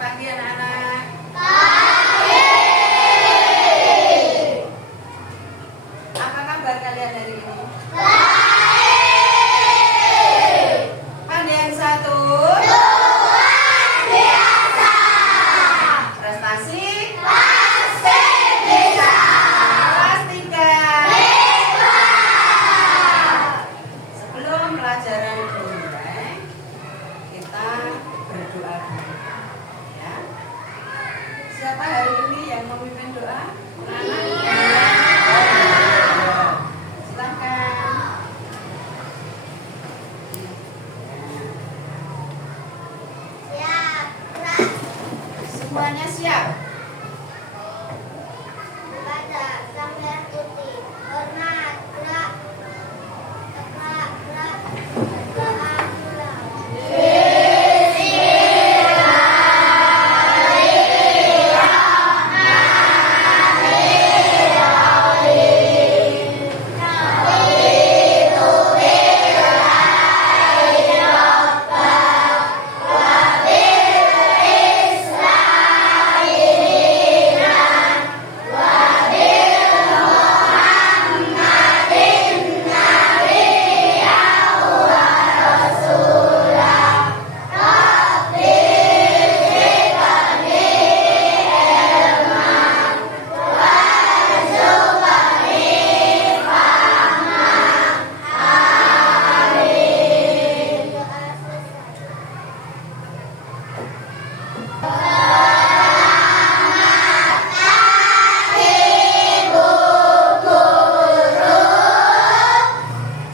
pagi anak-anak. Apa kabar kalian hari ini? Pagi yang satu. Luar biasa. Prestasi. Pasti bisa. Kelas 3. Hebat. Sebelum pelajaran dimulai, kita berdoa dulu. Ya. Siapa hari ini yang memimpin doa? Silakan. Siap. Gerak. Semuanya siap. Baca sang merah putih. Hormat. Gerak. Tegak. Gerak. Berdoa pulang.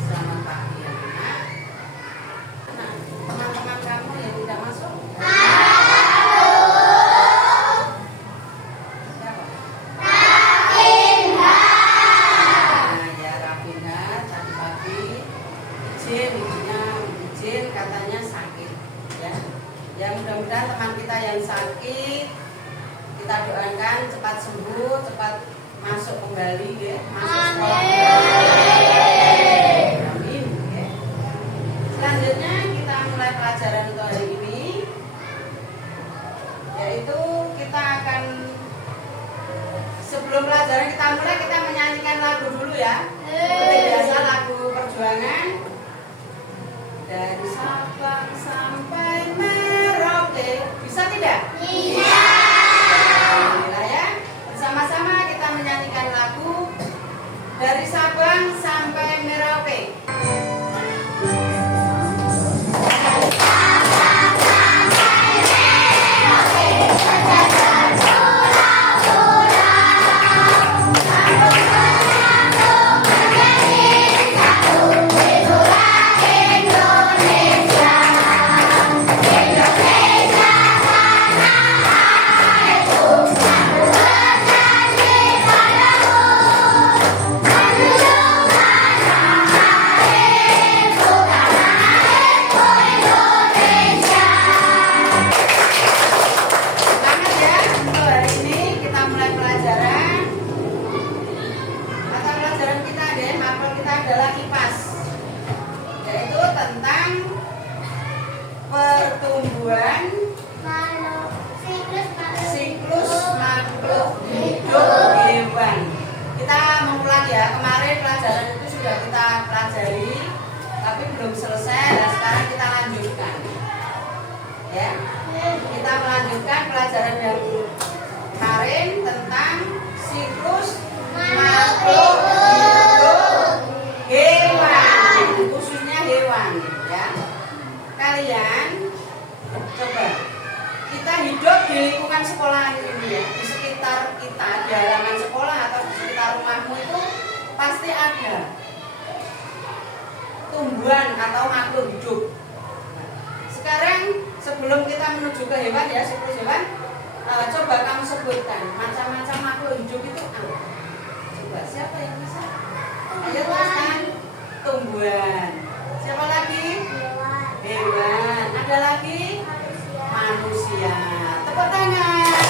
Selamat pagi anak. Nah, teman-teman kamu yang tidak masuk. Siapa? Nah, ya Rafinha tadi pagi izin katanya sakit, ya. Ya mudah-mudahan teman kita yang sakit kita doakan cepat sembuh, cepat masuk kembali, ya. Masuk sekolah. Amin. Ya. Selanjutnya kita mulai pelajaran untuk hari ini, yaitu kita akan sebelum pelajaran kita mulai kita menyanyikan lagu dulu, ya. Seperti biasa lagu perjuangan. Dari Sabang sampai Merauke. Bisa tidak? Iya. Alhamdulillah, ya. Bersama-sama kita menyanyikan lagu Dari Sabang sampai Merauke. Selamat, ya. Untuk hari ini kita mulai pelajaran. Mata pelajaran kita, mapel kita adalah IPAS, yaitu tentang pertumbuhan siklus makhluk hidup hewan. Kita mengulang, ya. Kemarin pelajaran itu sudah kita pelajari, tapi belum selesai. Dan sekarang kita lanjutkan, ya. Kita melanjutkan pelajaran yang kemarin tentang siklus makhluk hidup hewan, khususnya hewan, ya. Kalian coba, kita hidup di lingkungan sekolah ini, ya. Di sekitar kita, di halaman sekolah atau di sekitar rumahmu itu pasti ada tumbuhan atau makhluk hidup. Sekarang sebelum kita menuju ke hewan, ya, siklus hewan, coba kamu sebutkan macam-macam makhluk hidup itu apa? Coba, siapa yang bisa? Ayo teruskan. Tumbuhan. Siapa lagi? Hewan. Ada lagi? Manusia. Tepuk tangan.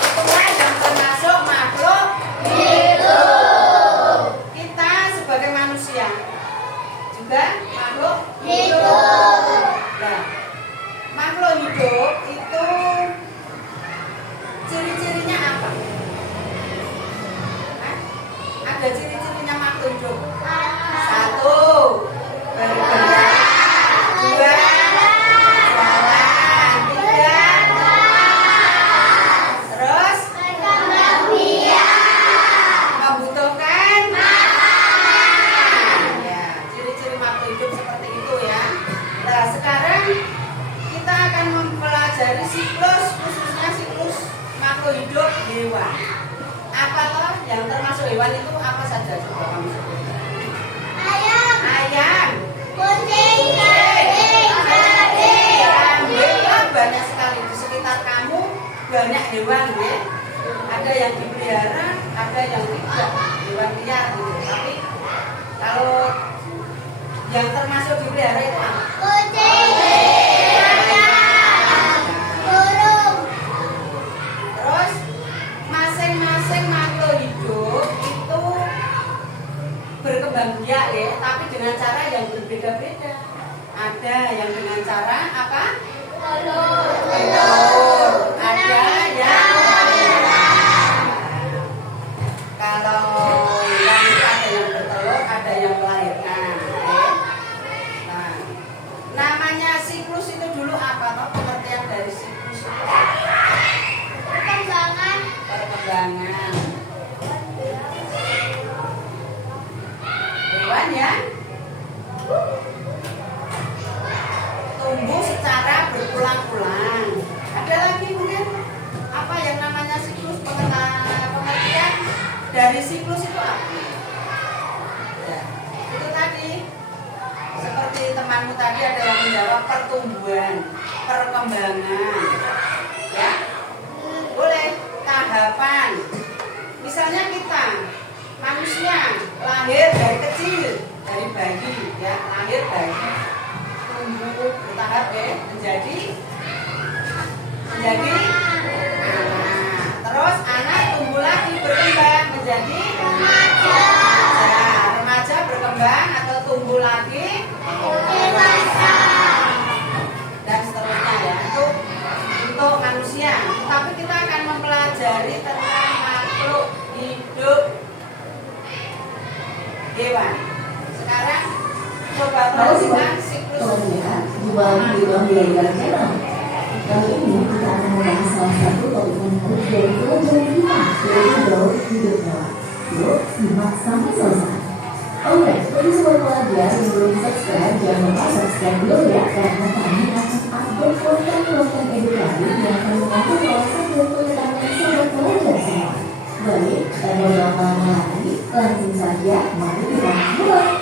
Itulah yang termasuk makhluk hidup. Kita sebagai manusia juga makhluk hidup. Nah, makhluk hidup hidup itu ciri-cirinya apa? Hah? Ada ciri-cirinya makhluk hidup. Satu, bergerak. Dua, jalan. Tiga, terus membutuhkan makan. Ya, ciri-ciri makhluk hidup seperti itu ya. Nah, sekarang kita akan mempelajari siklus, khususnya siklus makhluk hidup hewan. Apa toh yang termasuk hewan itu apa saja? Coba kamu sebutkan. Ayam, kucing, kambing, banyak sekali di sekitar kamu banyak hewan ya. Ada yang dipelihara, ada yang tidak, hewan liar gitu. Tapi kalau yang termasuk dipelihara itu apa? Terus masing-masing makhluk hidup itu berkembang biak ya, tapi dengan cara yang berbeda-beda. Ada yang dengan cara apa? Telur. Ada yang kalau hewan itu ada yang bertelur, ada yang melahirkan. Ya. Nah, namanya siklus itu dulu apa toh? Pengertian dari siklus itu perkembangan. Hewan yang tumbuh secara berulang-ulang. Ada lagi mungkin apa yang namanya siklus, pengertian dari siklus itu apa? Ya, itu tadi seperti temanmu tadi ada yang menjawab pertumbuhan, perkembangan, ya. Boleh tahapan. Misalnya kita manusia lahir dari kecil, dari bayi, ya lahir bayi, tumbuh bertahap ya menjadi anak. Terus anak tumbuh lagi berkembang menjadi remaja berkembang atau tumbuh lagi dewasa dan seterusnya ya. Untuk manusia, tapi kita akan mempelajari tentang makhluk hidup hewan. Sekarang coba perhatikan siklus kali ini kita akan membahas salah satu topik menarik dari pelajaran kita, yaitu gaul hidup hewan. Yuk, simak sampai selesai. Oke, bagi sobat pelajar yang belum subscribe, jangan lupa subscribe dulu ya, karena kami akan update konten-konten edukatif yang akan mengatur wawasan dan pengetahuan sobat pelajar semua. Baik, tanpa lama lagi, langsung saja, mari kita mulai.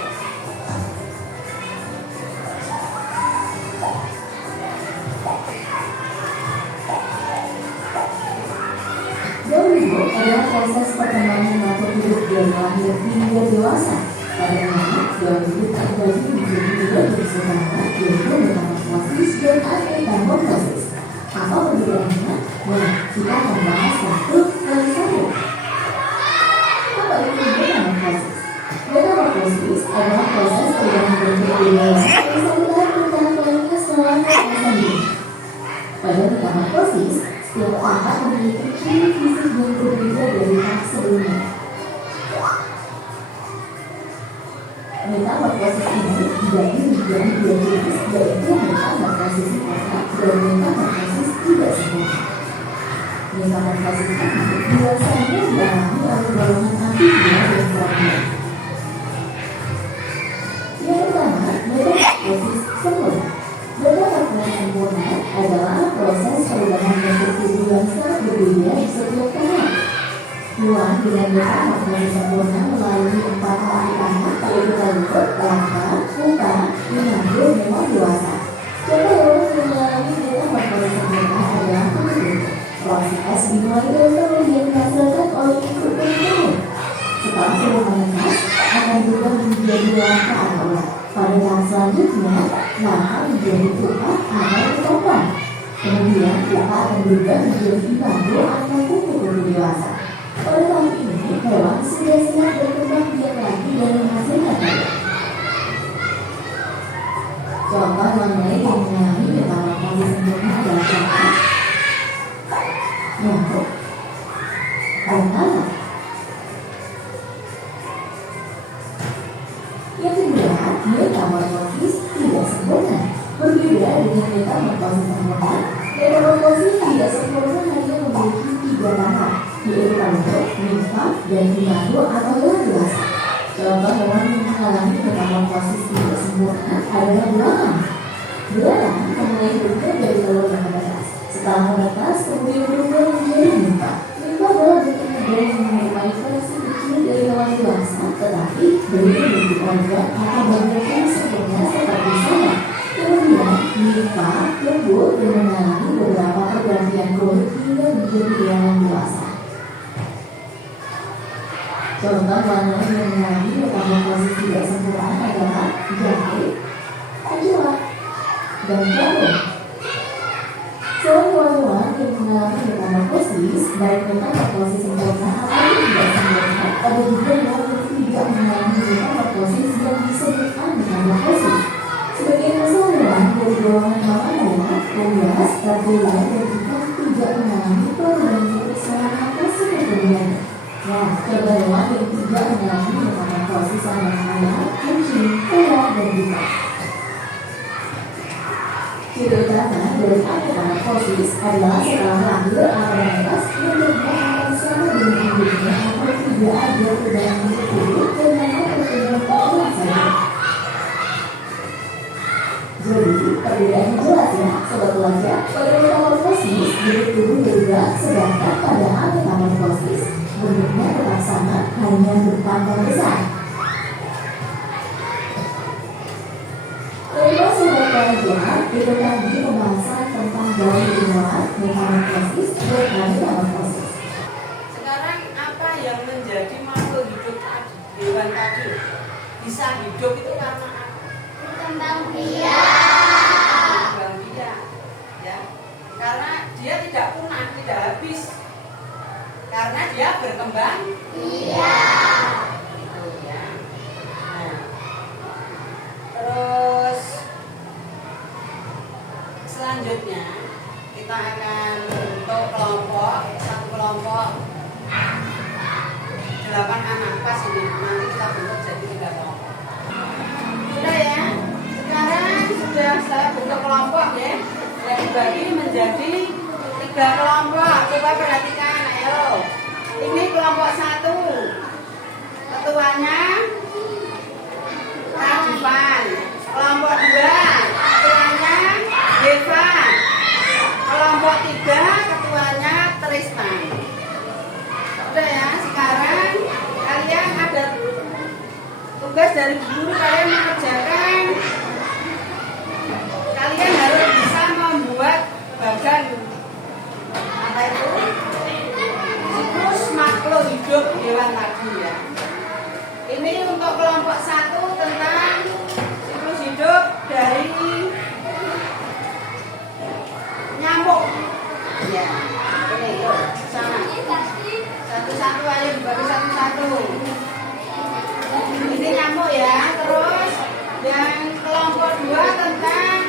Gaul hidup adalah proses perkembangan makhluk hidup dari lahir hingga dewasa. Karena gaul hidup terbagi menjadi tiga jenis utama, yaitu metamorfosis dan ametamorfosis. Apa perbedaannya? Nah, kita akan bahas satu per satu. Apa itu metamorfosis? Metamorfosis adalah proses perubahan bentuk dewasa dari satu tahap ke tahap lainnya selama masa hidup. Pada metamorfosis, setiap tahap memiliki ciri fisik yang berbeda dari tahap sebelumnya. Metamorfosis ini dibagi menjadi dua jenis, yaitu metamorfosis sempurna dan metamorfosis tidak sempurna. Metamorfosis ini biasanya dialami oleh golongan amfibia dan serangga. Yang pertama, metamorfosis sempurna. Metamorfosis sempurna adalah proses perubahan bentuk tubuh yang sangat berbeda di setiap tahap. Hewan dengan metamorfosis sempurna melalui 4 tahap, yaitu rambut, langka, muka, mengambil hewan dewasa. Contoh hewan yang mengalami metamorfosis sempurna adalah penyu. Proses dimulai dan kemudian dihasilkan oleh ikut penyu. Setelah sudah menetas, akan berubah menjadi langka atau ulat. Pada tahap selanjutnya, langka menjadi pupa atau ketoprak. Kemudian, pupa akan berubah menjadi bambu atau kupu-kupu dewasa. Pada tahap ini, hewan sudah siap berkembang biak lagi dan menghasilkan telur. Contoh mengenai yang mengalami metamorfosis sempurna adalah nyamuk, anak-anak. Yang kedua, metamorfosis tidak sempurna. Berbeda dengan metamorfosis sempurna, metamorfosis tidak sempurna hanya memiliki 3 tahap, yaitu bentuk, nimfa, dan imago atau hewan dewasa. Contoh hewan yang mengalami metamorfosis tidak sempurna adalah belalang. Belalang memulai berubah dari telur yang menetas. Setelah menetas, kemudian berubah menjadi nimfa. Nimfa adalah bentuk model yang menyerupai versi kecil dari hewan dewasa, tetapi berbeda bentuk organ atau bentuk yang sempurna seperti saya. Kemudian, nimfa tumbuh dan mengalami beberapa pergantian kronik hingga menjadi belalang dewasa. Contoh hewan yang mengalami metamorfosis tidak sempurna adalah jahe, kecoa, dan jagung. Selain hewan-hewan yang mengalami metamorfosis, baik metamorfosis sempurna atau tidak sempurna, ada juga hewan yang tidak mengalami metamorfosis yang disebut ametamorfosis. Sebagian besar hewan dari golongan mammalia, unggas, reptilia, dan ikan tidak mengalami perubahan genetik selama fase perkembangan. Nah, contoh hewan yang tidak mengalami metamorfosis adalah kucing, kera, dan ikan. Ciri utama dari metamorfosis adalah setelah lahir atau menetas menjadi akan sama dengan induknya atau tidak ada perubahan bentuk tubuh dan hanya perkembangan saja. Jadi, perbedaannya jelas ya, sobat pelajar. Pada metamorfosis, bentuk tubuh berubah, sedangkan pada ametamorfosis, bentuknya tetap sama, hanya bertambah besar. Baiklah sobat pelajar, itu tadi pembahasan tentang garis ilmuwan, metamorfosis, dan ametamorfosis. Sekarang apa yang menjadi makhluk hidup hewan tadi bisa hidup itu karena apa? Berkembang biak. Berkembang biak, ya. Karena dia tidak punah, tidak habis. Karena dia berkembang Biak. gitu ya. Nah, terus selanjutnya kita akan bentuk kelompok, satu kelompok 8 anak pas ini. Nanti kita bentuk jadi 3 kelompok. Sudah ya. Sekarang sudah saya bentuk kelompok ya. Saya dibagi menjadi 3 kelompok. Coba perhatikan, ayo. Ini kelompok 1. Ketuanya Radivan. Kelompok 2, ketuanya Deva. Kelompok 3, ketuanya Tristan. Sudah ya, sekarang kalian ada tugas dari guru, kalian mengerjakan. Kalian harus bisa membuat bagan apa itu? Siklus makhluk hidup hewan tadi ya. Ini untuk kelompok 1 tentang siklus hidup dari nyamuk. Ya, ini yuk sana. Satu-satu ayo dibagi satu-satu. Ini nyamuk ya. Terus yang kelompok 2 tentang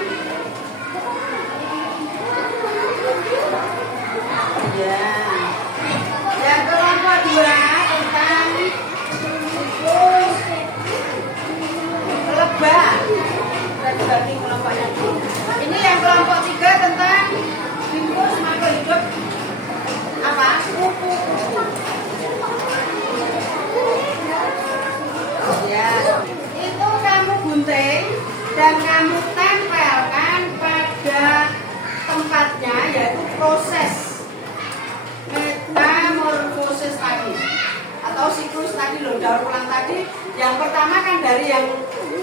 ya. Yang kelompok 2 tentang siklus lebah. Kita dibagi kelompoknya. Ini yang kelompok 3 tentang siklus makhluk hidup apa? Kupu-kupu. Ya, itu kamu gunting dan kamu tempelkan pada tempatnya, yaitu proses metamorfosis tadi atau siklus tadi loh, daur ulang tadi. Yang pertama kan dari yang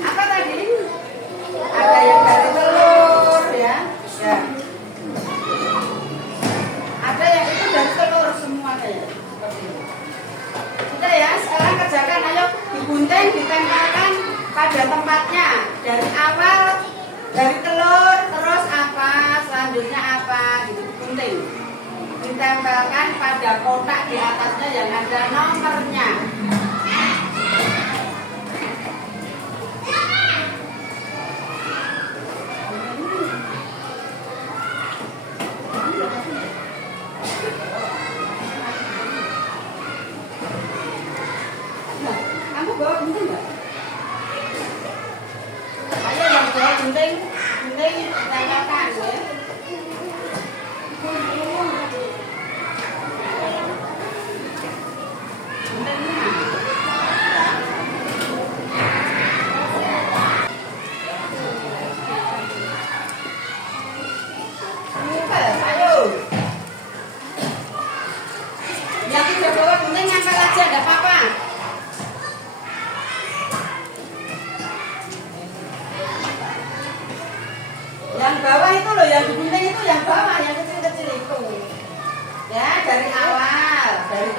apa tadi? Ada yang dari telur ya. Ya. Ada yang itu dari telur semua ya. Seperti itu. Sudah ya, sekarang kerjakan, ayo digunting, ditempelkan pada tempatnya. Dari awal dari telur, terus apa, selanjutnya apa, gitu digunting. Ditempelkan pada kotak di atasnya yang ada nomornya. aja, nggak apa-apa. Yang bawah itu loh, yang digunting itu yang bawah, yang kecil-kecil itu. Ya, dari awal, dari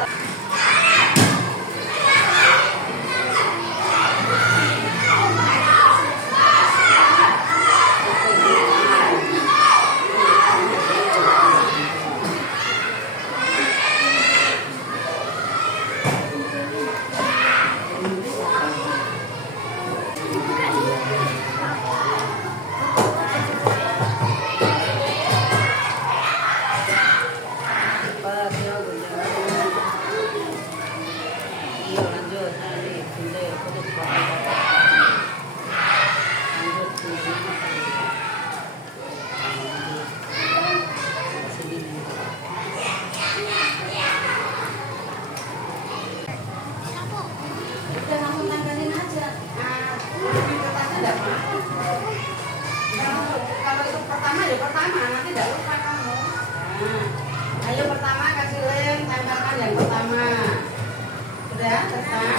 pertama nanti tidak lupa kamu. Nah, ayo pertama kasih lem, tempelkan yang pertama. Sudah, selesai.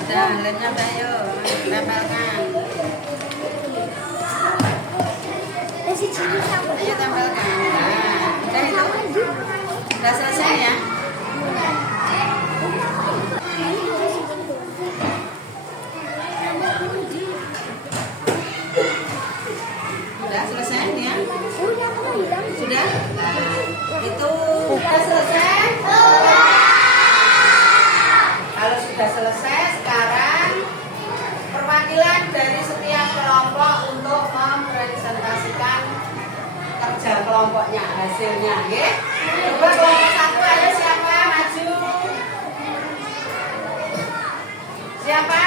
Sudah, lemnya ayo tempelkan. Ayo tempelkan. Nah, udah itu. Sudah selesai ya. Sudah selesai ya? Sudah? Nah, itu sudah selesai? Kalau sudah selesai, sekarang perwakilan dari setiap kelompok untuk mempresentasikan kerja kelompoknya, hasilnya, ya? Coba kelompok satu, ayo siapa maju? Siapa?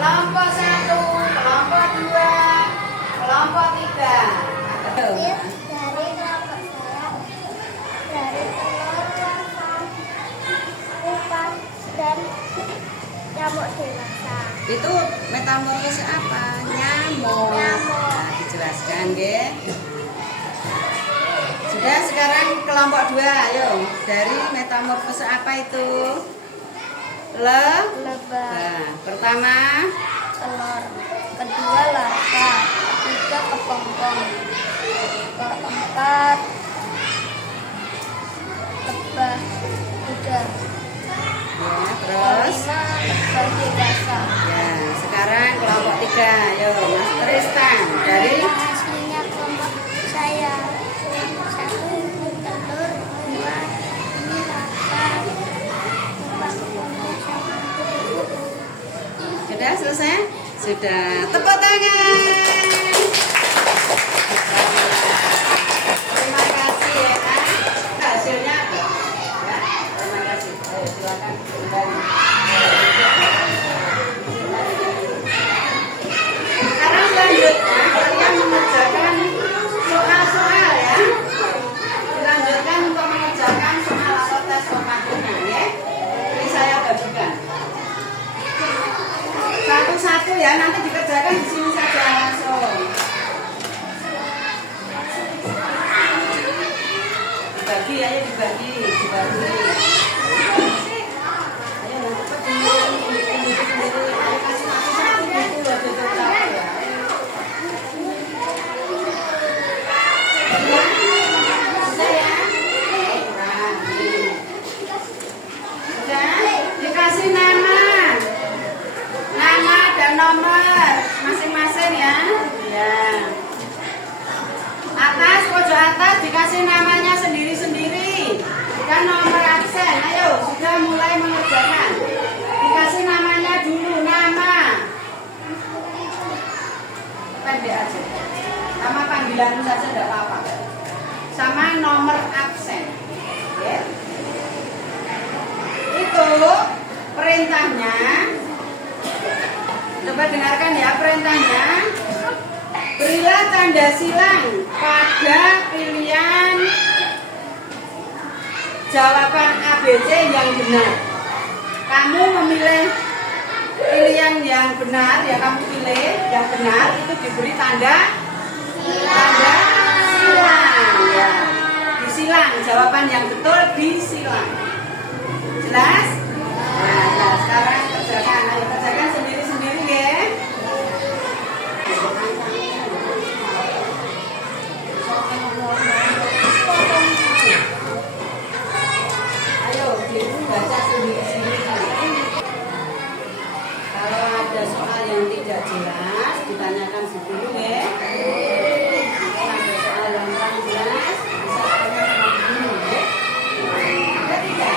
Kelompok satu, kelompok dua, kelompok tiga. Dari kelompok saya, dari telur, kupang, dan nyamuk dewasa. Itu metamorfose apa? Nyamuk. Nah, dijelaskan, nggih. Sudah, sekarang kelompok dua, ayo. Dari metamorfose apa itu? Lebah. Nah, pertama Telur. Kedua larva. Ketiga kepompong. Keempat lebah kuda. ya, terus Kelima lebah dewasa. ya, sekarang kelompok tiga, ayo Mas Tristan dari Hasilnya kelompok saya. Satu telur, dua ini larva, dua kepompong, sama kuda. sudah selesai? Sudah. Tepuk tangan. Terima kasih ya. Hasilnya apa? Ya, terima kasih. Ayo silakan kembali. Sekarang selanjutnya kalian mengerjakan soal-soal ya. Dilanjutkan untuk mengerjakan soal atau tes vokabulnya ya. Ini saya bagikan. Satu-satu ya, nanti dikerjakan di sini saja langsung. Dibagi, ayo dibagi. Ayo yang cepat sendiri. Ayo kasih satu-satu gitu loh, jodoh capek ya. Sudah ya? Kurang. Sudah, dikasih nama dan nomor masing-masing ya. Ya. Atas, pojok atas dikasih namanya sendiri-sendiri dan nomor absen. Ayo, sudah mulai mengerjakan. Dikasih namanya dulu, nama. Pendek aja. Nama panggilan saja tidak apa-apa. Sama nomor absen. Ya. Itu perintahnya. Coba dengarkan ya perintahnya. Berilah tanda silang pada pilihan jawaban ABC yang benar. kamu memilih pilihan yang benar, ya kamu pilih yang benar, itu diberi tanda silang, ya. Disilang, jawaban yang betul disilang. Jelas? Nah, sekarang kerjakan, ayo kerjakan sendiri-sendiri ya. Ayo, baca sendiri-sendiri. Kalau ada soal yang tidak jelas, ditanyakan dulu ya. Kalau ada soal yang kurang jelas, bisa tanya sama guru ya. Ada tidak?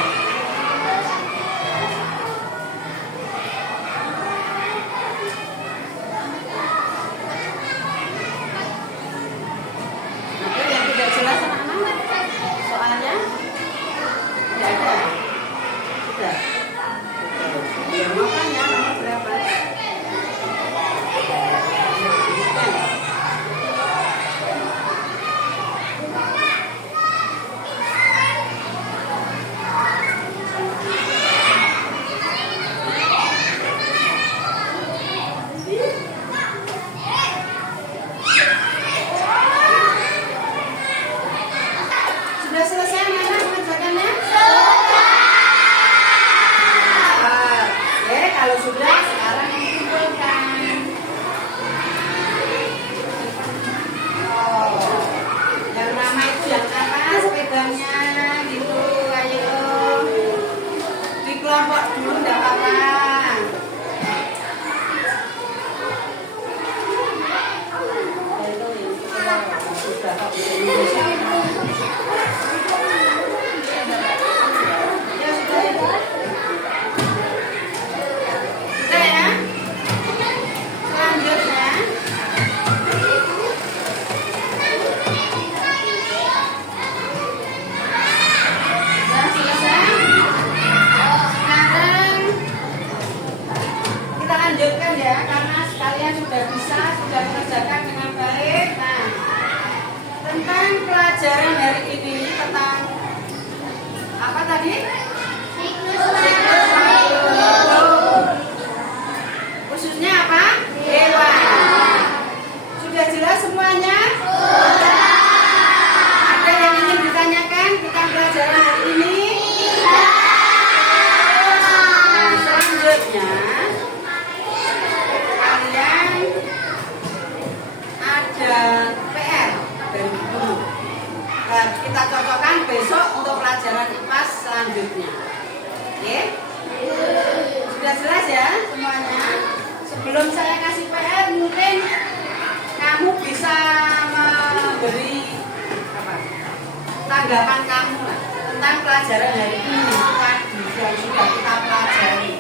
Ada yang tidak jelas anak-anak? Soalnya? Tidak ada? Tidak? Ya, makanya nomor berapa? Sudah selesai anak-anak mengerjakannya? Oke, kalau sudah sekarang dikumpulkan. Oh, yang nama itu yang atas pegangnya gitu, ayo. Di kelompok dulu enggak apa-apa. Sudah kok bisa Indonesia. Ya sudah ya. Sudah ya. Selanjutnya sudah selesai. Sekarang kita lanjutkan ya, karena sekalian sudah bisa, sudah mengerjakan dengan baik. Nah, tentang pelajaran hari ini tentang apa tadi? Siklus makhluk. Khususnya apa? Hewan. Sudah jelas semuanya? Ada yang ingin ditanyakan tentang pelajaran hari ini? Nah, selanjutnya kalian ada PR dari guru. Nah, kita cocokkan besok untuk pelajaran IPAS selanjutnya. Oke? Sudah jelas ya semuanya? Sebelum saya kasih PR, mungkin kamu bisa memberi apa, tanggapan kamu lah, tentang pelajaran hari ini tadi yang sudah kita pelajari.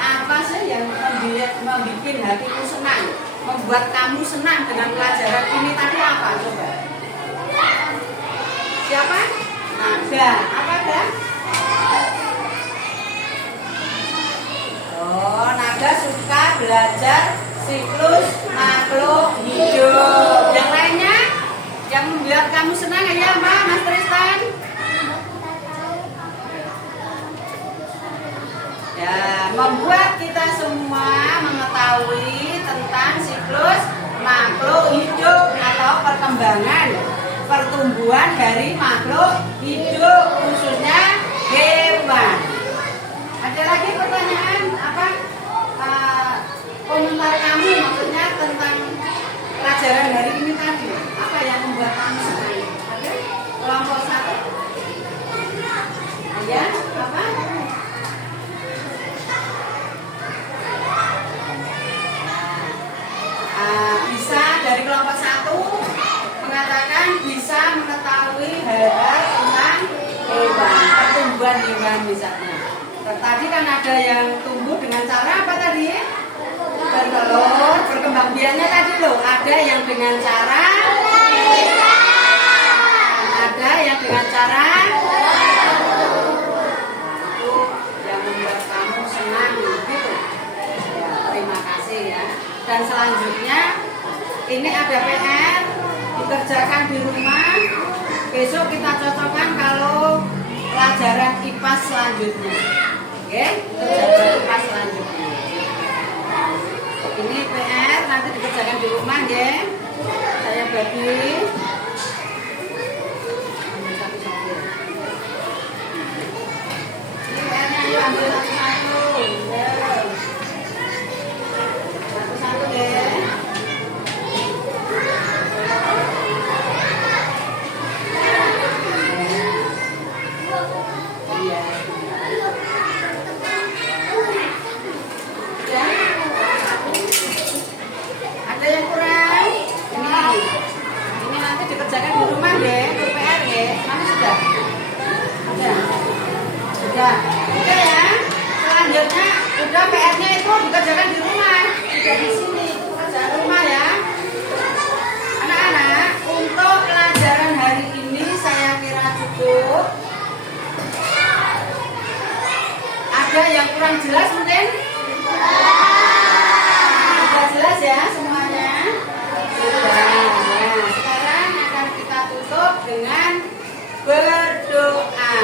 Apa sih yang membuat hatimu senang, membuat kamu senang dengan pelajaran ini tadi apa? Coba. Siapa? Naga. Apa ada? Oh, Naga suka belajar siklus makhluk hidup. Yang lainnya? Yang membuat kamu senang ya, Mbak, Mas Tristan? Ya, membuat kita semua mengetahui tentang siklus makhluk hidup atau perkembangan pertumbuhan dari makhluk hidup, khususnya hewan. Ada lagi pertanyaan apa? Komentar kamu maksudnya tentang pelajaran hari ini tadi. Apa yang membuat kamu senang? Ada? Kelompok 1. Ya, apa? Bisa dari kelompok 1 mengatakan bisa mengetahui hal-hal tentang hewan, pertumbuhan hewan misalnya. Tadi kan ada yang tumbuh dengan cara apa tadi? Bertelur, berkembang biaknya tadi loh. Ada yang dengan cara, ada yang dengan cara. Itu yang membuat kamu senang gitu. Ya, terima kasih ya. Dan selanjutnya ini ada PR dikerjakan di rumah. Besok kita cocokkan kalau pelajaran IPAS selanjutnya. Oke, untuk jadwal kelas selanjutnya. Ini PR nanti dikerjakan di rumah ya. Saya bagi. Ini PR-nya yuk ambil satu-satu. Satu-satu ya. Ada yang kurang? Ini nanti dikerjakan di rumah deh, untuk PR ya. Mana sudah? Sudah ya. Selanjutnya udah PR-nya itu dikerjakan di rumah, tidak di sini. Kerjaan rumah ya. Anak-anak, untuk pelajaran hari ini saya kira cukup. Ada yang kurang jelas mungkin? Sudah jelas ya semuanya? Sudah. Nah, sekarang akan kita tutup dengan berdoa.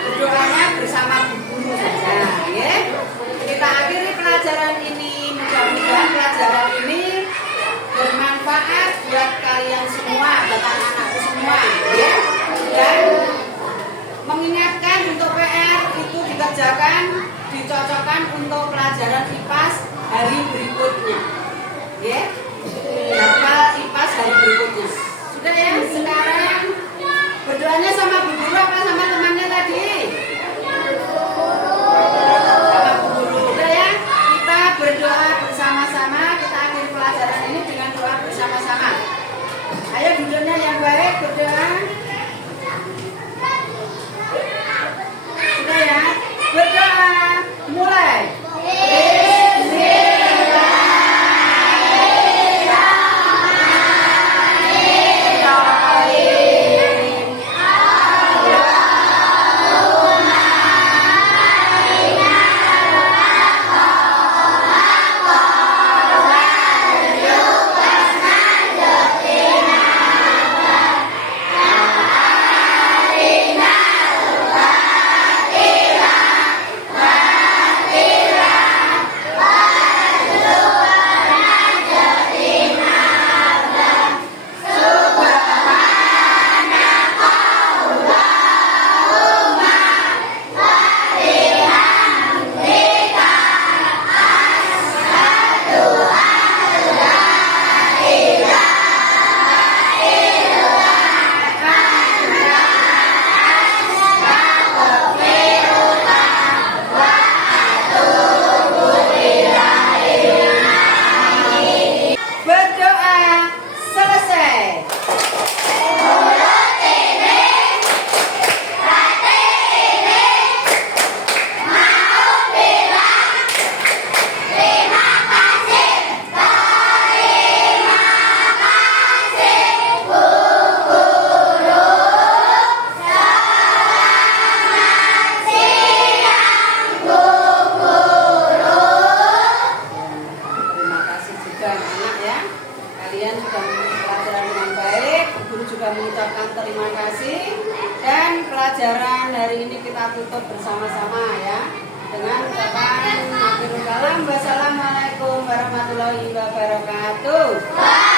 Berdoanya bersama Bu Guru saja, ya. Kita akhiri pelajaran ini. Mudah-mudahan pelajaran ini bermanfaat buat kalian semua, buat anak-anakku semua, ya. Dan mengingatkan untuk PR itu dikerjakan, dicocokkan untuk pelajaran IPAS hari berikutnya, ya. Hafal IPAS hari berikutnya. Sudah ya. Sekarang berdoanya sama Bu Guru apa sama temannya tadi? Sama Bu Guru. Udah ya. Kita berdoa bersama-sama. Kita akhiri pelajaran ini dengan doa bersama-sama. Ayo duduknya yang baik, berdoa. Sudah ya. Berdoa. Mulai. Berdoa selesai. Terima kasih juga anak ya. Kalian sudah mengikuti pelajaran dengan baik. Guru juga mengucapkan terima kasih. Dan pelajaran hari ini kita tutup bersama-sama ya. Dengan ucapan akhirul kalam. Wassalamualaikum warahmatullahi wabarakatuh.